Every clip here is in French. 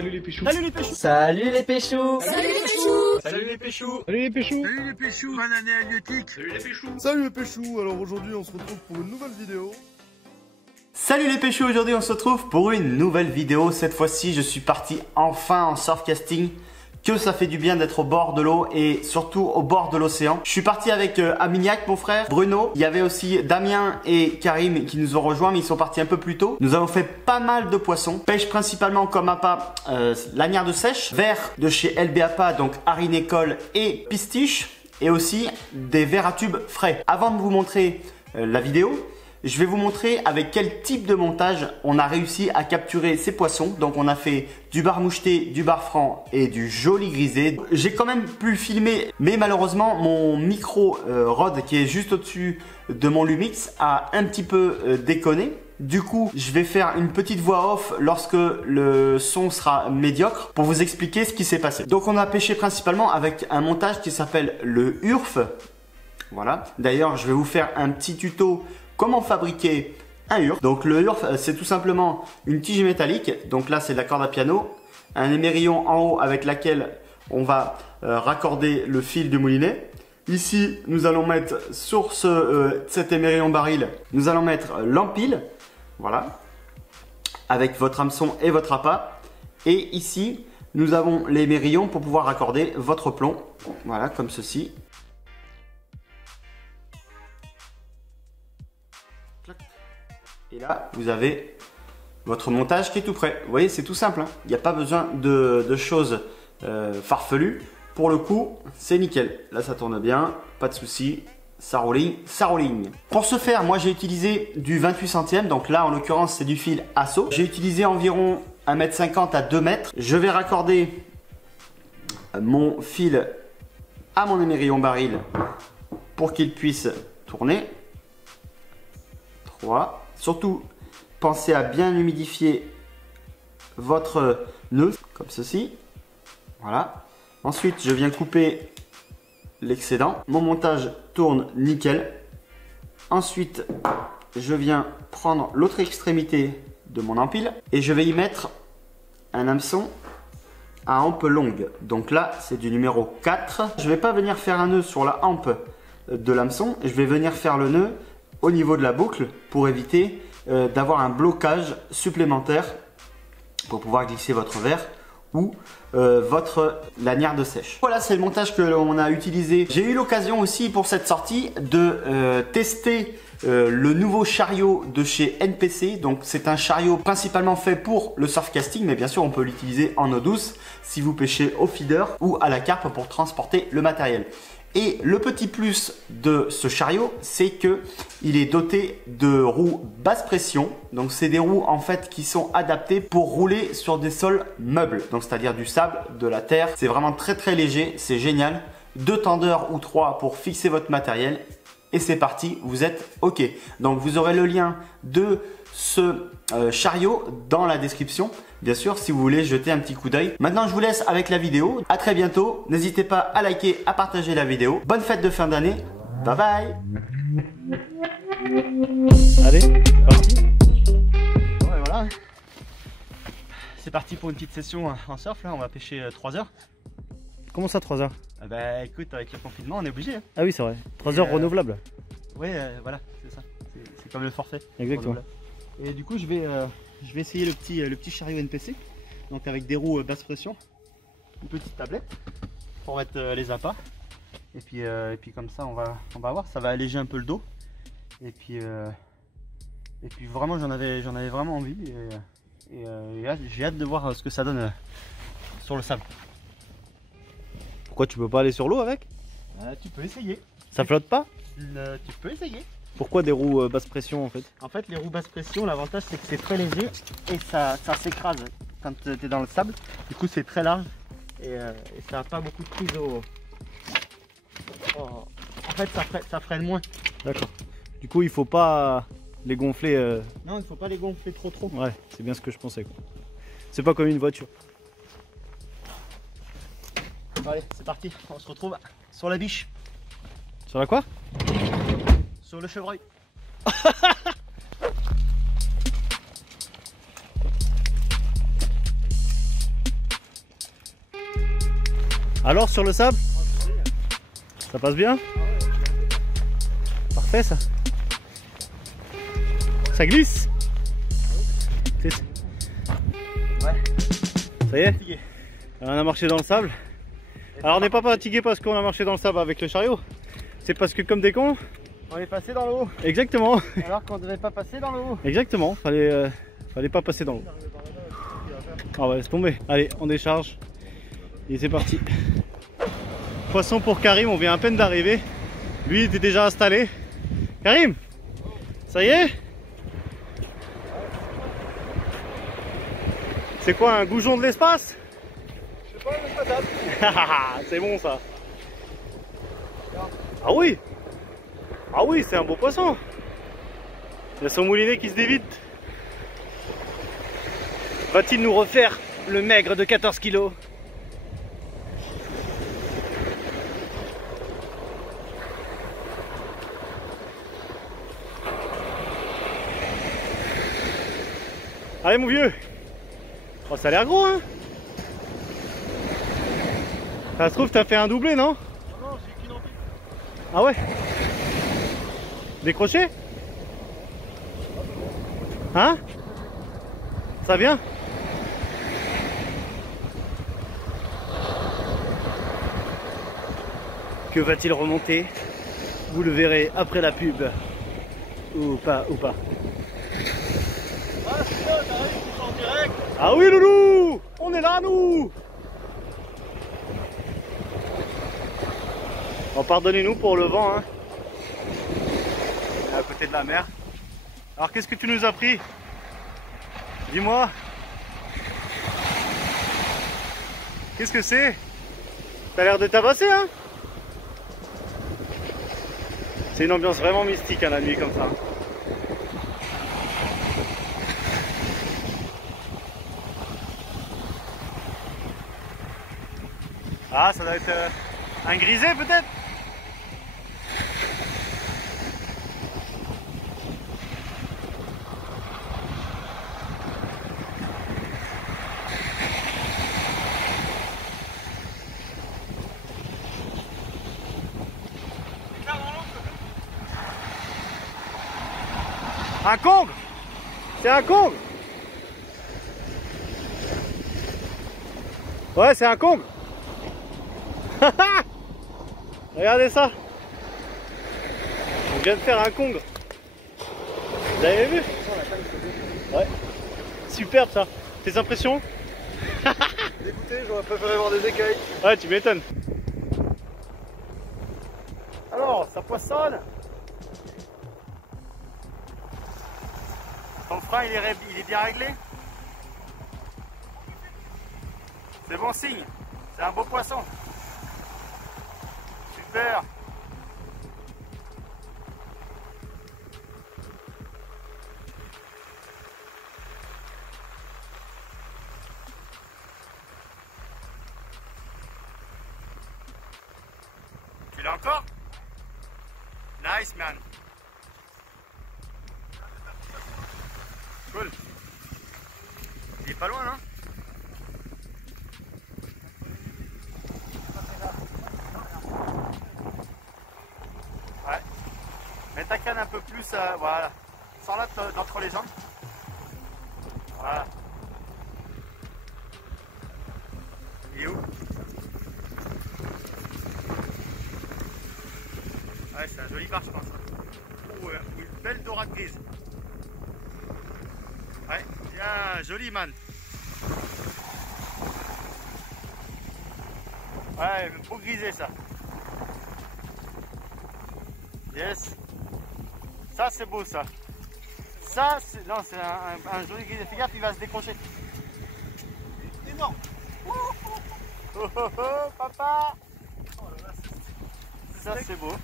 Salut les péchous. Salut les péchous. Salut les péchous. Salut les péchous. Salut les péchous. Salut les péchous. Salut les péchous. Bonne année halieutique. Salut les péchous. Salut les péchous. Alors aujourd'hui on se retrouve pour une nouvelle vidéo. Salut les péchous, aujourd'hui on se retrouve pour une nouvelle vidéo. Cette fois-ci je suis parti enfin en surfcasting. Que ça fait du bien d'être au bord de l'eau et surtout au bord de l'océan. Je suis parti avec Amignac, mon frère, Bruno. Il y avait aussi Damien et Karim qui nous ont rejoints, mais ils sont partis un peu plus tôt. Nous avons fait pas mal de poissons. Pêche principalement comme appât lanière de sèche, verre de chez LB Appât, donc Arinécole et Pistiche, et aussi des verres à tubes frais. Avant de vous montrer la vidéo, je vais vous montrer avec quel type de montage on a réussi à capturer ces poissons. Donc on a fait du bar moucheté, du bar franc et du joli grisé. J'ai quand même pu filmer, mais malheureusement mon micro Rode qui est juste au-dessus de mon Lumix a un petit peu déconné. Du coup, je vais faire une petite voix off lorsque le son sera médiocre pour vous expliquer ce qui s'est passé. Donc on a pêché principalement avec un montage qui s'appelle le URF. Voilà. D'ailleurs, je vais vous faire un petit tuto comment fabriquer un URF. Donc le URF, c'est tout simplement une tige métallique. Donc là, c'est de la corde à piano. Un émerillon en haut avec laquelle on va raccorder le fil du moulinet. Ici, nous allons mettre sur cet émerillon baril, nous allons mettre l'empile. Voilà. Avec votre hameçon et votre appât. Et ici, nous avons l'émerillon pour pouvoir raccorder votre plomb. Voilà, comme ceci. Et là, vous avez votre montage qui est tout prêt. Vous voyez, c'est tout simple. Il n'y a pas besoin de choses farfelues. Pour le coup, c'est nickel. Là, ça tourne bien. Pas de souci. Ça rouligne, ça rouligne. Pour ce faire, moi, j'ai utilisé du 28 centièmes. Donc là, en l'occurrence, c'est du fil Asso. J'ai utilisé environ 1,50 m à 2 mètres. Je vais raccorder mon fil à mon émerillon baril pour qu'il puisse tourner. 3. Surtout, pensez à bien humidifier votre nœud, comme ceci. Voilà. Ensuite, je viens couper l'excédent. Mon montage tourne nickel. Ensuite, je viens prendre l'autre extrémité de mon empile et je vais y mettre un hameçon à hampe longue. Donc là, c'est du numéro 4. Je ne vais pas venir faire un nœud sur la hampe de l'hameçon. Je vais venir faire le nœud au niveau de la boucle pour éviter d'avoir un blocage supplémentaire pour pouvoir glisser votre verre ou votre lanière de sèche. Voilà, c'est le montage que l'on a utilisé. J'ai eu l'occasion aussi pour cette sortie de tester le nouveau chariot de chez NPC. Donc c'est un chariot principalement fait pour le surfcasting, mais bien sûr on peut l'utiliser en eau douce si vous pêchez au feeder ou à la carpe pour transporter le matériel. Et le petit plus de ce chariot, c'est que il est doté de roues basse pression. Donc c'est des roues en fait qui sont adaptées pour rouler sur des sols meubles. Donc c'est-à-dire du sable, de la terre. C'est vraiment très très léger, c'est génial. 2 tendeurs ou 3 pour fixer votre matériel. Et c'est parti, vous êtes OK. Donc vous aurez le lien de ce chariot dans la description. Bien sûr, si vous voulez jeter un petit coup d'œil. Maintenant, je vous laisse avec la vidéo. À très bientôt. N'hésitez pas à liker, à partager la vidéo. Bonne fête de fin d'année. Bye bye. Allez, c'est parti. Ouais, voilà. C'est parti pour une petite session en surf. Là, on va pêcher 3 heures. Comment ça 3 heures? Bah écoute, avec le confinement, on est obligé. Hein. Ah oui, c'est vrai. 3 heures renouvelables. Ouais, voilà, c'est ça. C'est comme le forfait. Exactement. Et du coup, je vais essayer le petit chariot NPC. Donc avec des roues basse pression, une petite tablette pour mettre les appâts. Et puis comme ça, on va voir. Ça va alléger un peu le dos. Et puis vraiment, j'en avais vraiment envie. Et j'ai hâte de voir ce que ça donne sur le sable. Pourquoi tu peux pas aller sur l'eau avec? Tu peux essayer. Ça flotte pas? Tu peux essayer. Pourquoi des roues basse pression en fait? En fait, les roues basse pression, l'avantage c'est que c'est très léger et ça s'écrase quand tu es dans le sable. Du coup, c'est très large et ça n'a pas beaucoup de prise au. En fait, ça freine moins. D'accord. Du coup, il faut pas les gonfler. Non, il faut pas les gonfler trop. Ouais, c'est bien ce que je pensais. C'est pas comme une voiture. Bon, allez, c'est parti. On se retrouve sur la biche. Sur la quoi? Sur le chevreuil. Alors sur le sable? Ça passe bien? Parfait ça. Ça glisse? Ouais. Ça y est? On a marché dans le sable. Alors on n'est pas fatigué parce qu'on a marché dans le sable avec le chariot. C'est parce que comme des cons, On est passé dans l'eau. exactement. Alors qu'on devait pas passer dans l'eau. Exactement, fallait pas passer dans l'eau. Ah ouais, laisse tomber. Allez, on décharge. Et c'est parti. Poisson pour Karim, on vient à peine d'arriver. Lui il était déjà installé. Karim, ça y est? C'est quoi, un goujon de l'espace? Je sais pas, le patate. C'est bon ça. Ah oui. Ah oui, c'est un beau poisson. Il y a son moulinet qui se dévide. Va-t-il nous refaire le maigre de 14 kilos? Allez mon vieux. Oh, ça a l'air gros hein. Ça se trouve t'as fait un doublé non? Non, j'ai qu'une envie. Ah ouais. Décroché? Hein? Ça vient? Que va-t-il remonter? Vous le verrez après la pub. Ou pas, ou pas. Ah, c'est là, t'arrives, tu en direct. Ah oui loulou! On est là nous! Bon, pardonnez-nous pour le vent hein. On est à côté de la mer. Alors qu'est-ce que tu nous as pris? Dis-moi. Qu'est-ce que c'est? T'as l'air de tabasser hein? C'est une ambiance vraiment mystique à la nuit comme ça. Ah, ça doit être un grisé peut-être? Un congre! C'est un congre! Ouais, c'est un congre! Regardez ça! On vient de faire un congre! Vous avez vu? Ouais. Superbe ça! Tes impressions? Dégoûté, j'aurais préféré voir des écailles. Ouais, tu m'étonnes! Alors, ça poissonne! Ton frein il est bien réglé? C'est bon signe, c'est un beau poisson. Super. Tu l'as encore? Nice man. Cool. Il est pas loin, non? Ouais. Mets ta canne un peu plus, voilà. Sors-la d'entre les jambes. Voilà. Il est où? Ouais, c'est un joli bar, je pense. Ou une belle dorade grise. Ouais, bien, joli man. Ouais, beau grisé ça. Yes. Ça c'est beau ça. Ça c'est. Non, c'est un joli grisé. Fais gaffe, il va se décrocher. Énorme. Oh oh oh, papa. Oh là là, Ça c'est beau.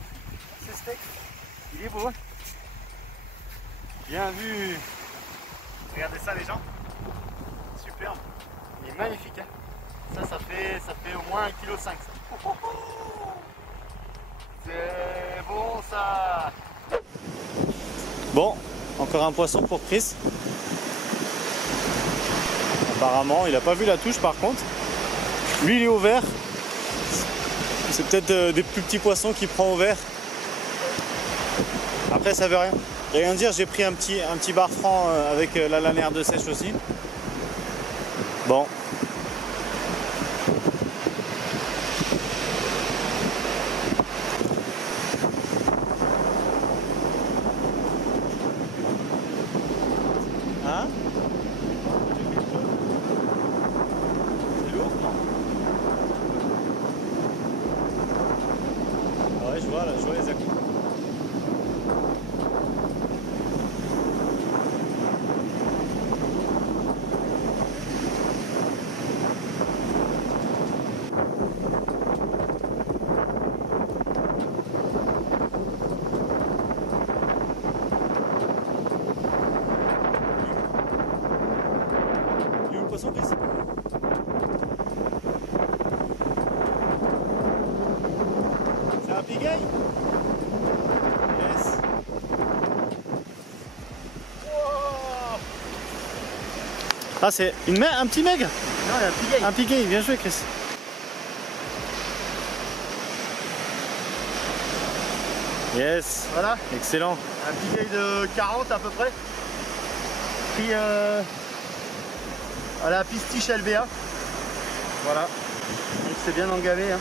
c'est steak. Il est beau. Bien vu. Regardez ça les gens. Superbe. Il est magnifique. Hein. Ça fait au moins 1,5 kg ça. C'est bon ça. Bon, encore un poisson pour Chris. Apparemment, il n'a pas vu la touche par contre. Lui il est au vert. C'est peut-être des plus petits poissons qu'il prend au vert. Après ça veut rien. Rien dire, j'ai pris un petit bar franc avec la lanière de sèche aussi. Bon. Hein? C'est lourd, non? Ah ouais, je vois les accros. Il est où le poisson, Chris? C'est un pigaille? Yes. Wow. Ah, c'est un petit meg? Non, il y a un pigaille. Un pigaille, bien joué, Chris. Yes. Voilà, Excellent. un pigaille de 40 à peu près. Pris à la pistiche LBA. Voilà. Donc c'est bien engavé. Hein.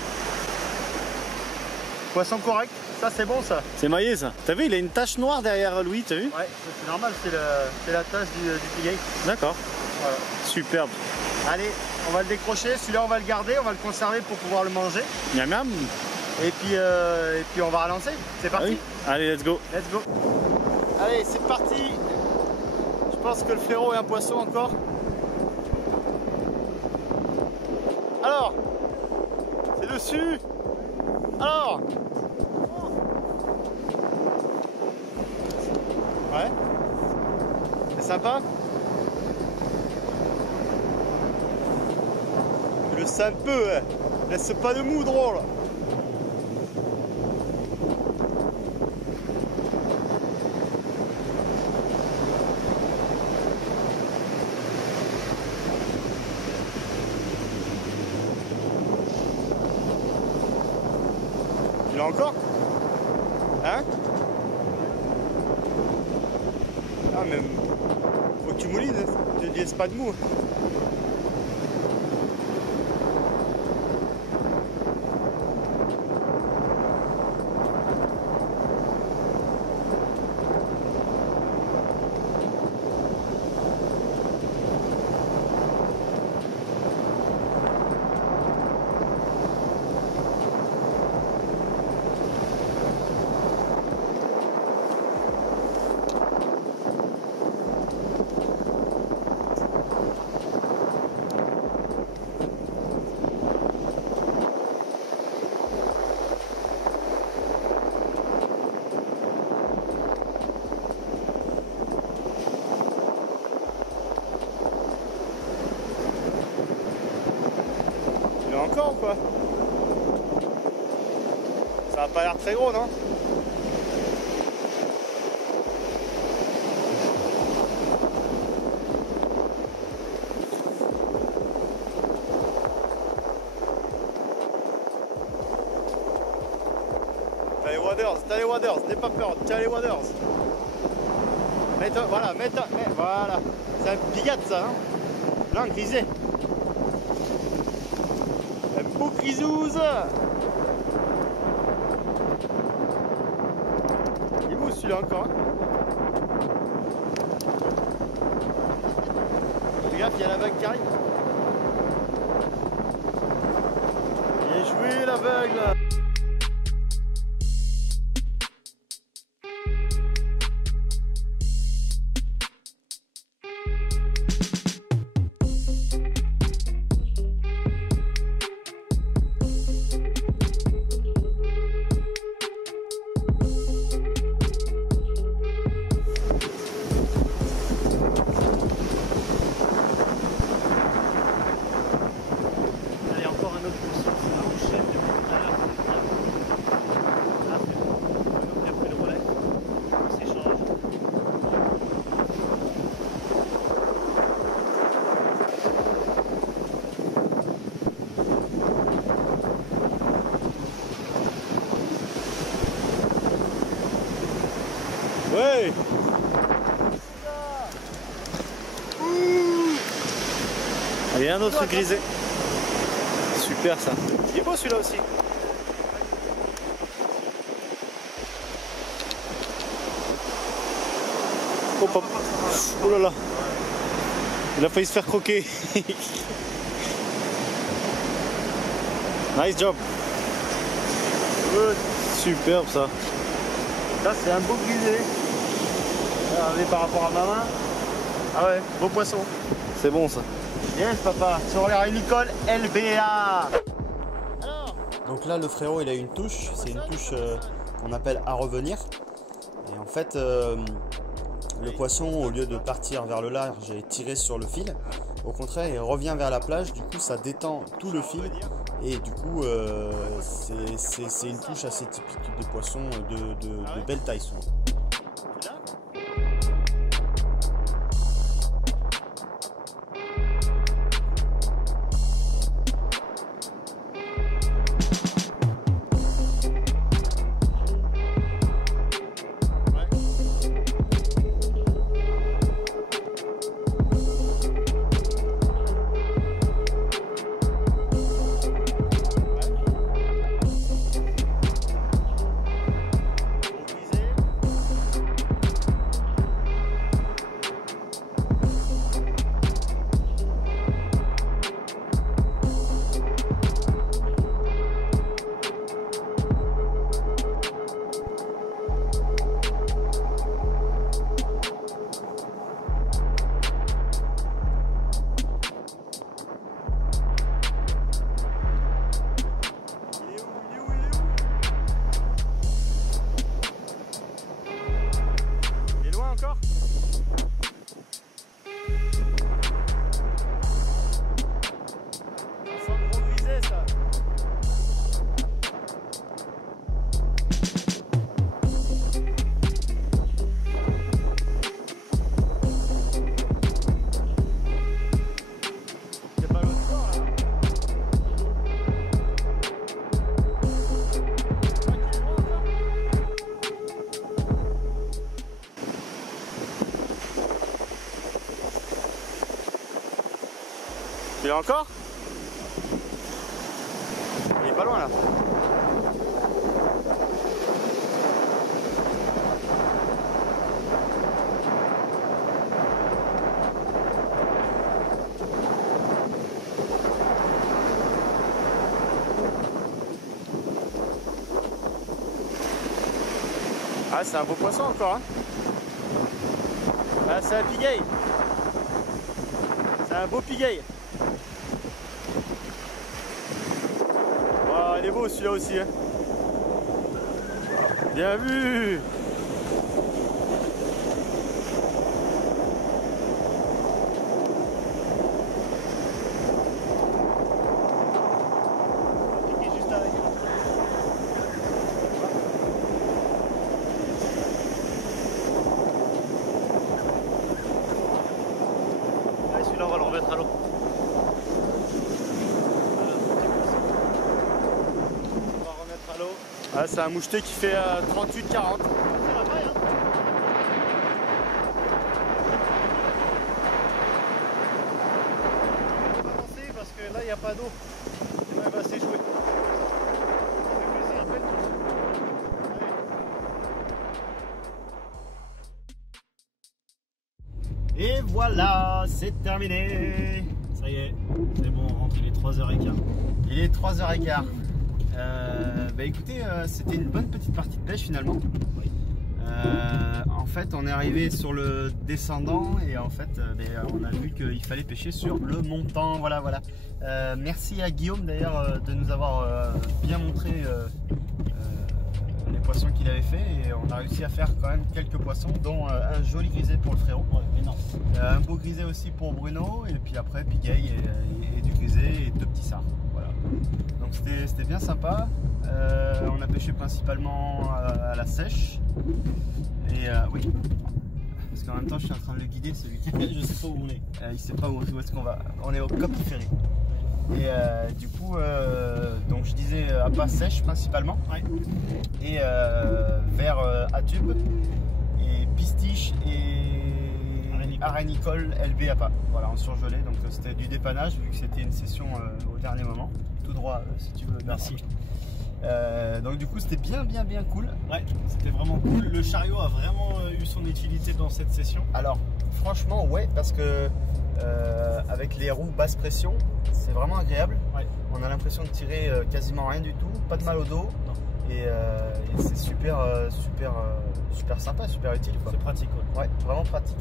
Poisson correct, ça c'est bon ça. C'est maillé ça. T'as vu, il a une tache noire derrière Louis, t'as vu? Ouais, c'est normal, c'est la tache du pigaille. D'accord. Voilà. Superbe. Allez, on va le décrocher, celui-là on va le garder, on va le conserver pour pouvoir le manger. Miam miam. Et puis on va relancer. C'est Ah parti. oui. Allez, let's go. Let's go. Allez, c'est parti. Je pense que le frérot est un poisson encore. Alors, c'est dessus. Alors. Ouais. C'est sympa. Le sale peu, hein. Laisse pas de mou, drôle. Tu l'as encore? Hein? Ah mais faut que tu moulines, ne te laisse pas de mou. Encore ou quoi? Ça a pas l'air très gros, non? T'as les waders, n'aie pas peur, tiens les waders. Mets-toi, voilà, voilà. C'est un pigate ça, hein? Là, grisé. Un beau grisouze. Il est beau celui-là encore. Hein? Fais gaffe, il y a la vague qui arrive. Bien joué l'aveugle. un autre grisé. Super ça. Il est beau celui-là aussi. Hop hop. Oh là là. Il a failli se faire croquer. Nice job. Good. Superbe ça. Ça c'est un beau grisé. Regardez par rapport à ma main. Ah ouais, beau poisson. C'est bon ça. Yes papa, sur les Nicole LBA. Donc là le frérot il a une touche, c'est une touche qu'on appelle à revenir. Et en fait le poisson au lieu de partir vers le large et tirer sur le fil, au contraire il revient vers la plage, du coup ça détend tout le fil. Et du coup c'est une touche assez typique des poissons de belle taille souvent. Il est encore? Il est pas loin là. Ah c'est un beau poisson encore hein. Ah c'est un pigueil. C'est un beau pigueil. Ah, il est beau celui-là aussi hein. Bien vu. Celui-là on va le remettre à l'eau. Ah, c'est un moucheté qui fait 38-40. C'est la paille hein. On va avancer parce que là il n'y a pas d'eau. Il va s'échouer. Ça fait plaisir, belle touche. Et voilà, c'est terminé. Ça y est, c'est bon, on rentre, il est 3h15. Il est 3h15. Bah écoutez, c'était une bonne petite partie de pêche finalement. Oui. En fait, on est arrivé sur le descendant et en fait, on a vu qu'il fallait pêcher sur le montant. Voilà, voilà. Merci à Guillaume d'ailleurs de nous avoir bien montré les poissons qu'il avait fait et on a réussi à faire quand même quelques poissons, dont un joli grisé pour le frérot. Ouais, énorme. Un beau grisé aussi pour Bruno et puis après pigueil et du grisé et deux petits sards. Voilà. Donc c'était bien sympa. On a pêché principalement à la sèche. Et oui, parce qu'en même temps je suis en train de le guider celui qui Je sais pas où on est. il sait pas où est-ce qu'on va. On est au Cap Ferry. Et du coup, donc je disais à pas sèche principalement. Ouais. Et vers Atube et Pistiche et Arénicole LB APA. Voilà, en surgelé. Donc c'était du dépannage vu que c'était une session au dernier moment. Tout droit si tu veux. Merci. Donc du coup c'était bien cool. Ouais, c'était vraiment cool. Le chariot a vraiment eu son utilité dans cette session. Alors franchement ouais, parce que avec les roues basse pression, c'est vraiment agréable. Ouais. On a l'impression de tirer quasiment rien du tout, pas de mal au dos. Et c'est super sympa, super utile. C'est pratique. Ouais, vraiment pratique.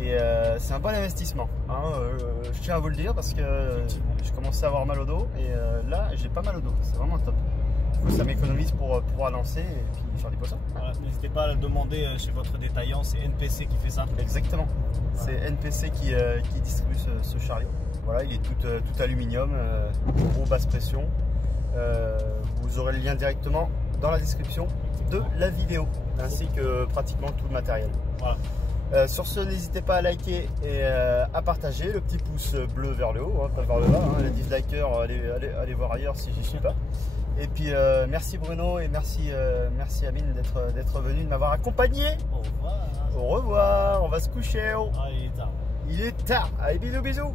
Et c'est un bon investissement. Hein, je tiens à vous le dire parce que je commençais à avoir mal au dos et là j'ai pas mal au dos. C'est vraiment top. Ça m'économise pour pouvoir lancer et puis faire des poissons. Voilà, n'hésitez pas à le demander chez votre détaillant, c'est NPC qui fait ça. Exactement. C'est NPC qui distribue ce chariot. Voilà, il est tout aluminium, gros basse pression. Vous aurez le lien directement dans la description de la vidéo, ainsi que pratiquement tout le matériel. Voilà. Sur ce, n'hésitez pas à liker et à partager, le petit pouce bleu vers le haut, hein, pas vers le bas, hein. Les dislikers, allez voir ailleurs si j'y suis pas. Et puis merci Bruno et merci Amine d'être venu, de m'avoir accompagné. Au revoir. Au revoir, on va se coucher. Ah, il est tard. Il est tard, allez bisous bisous.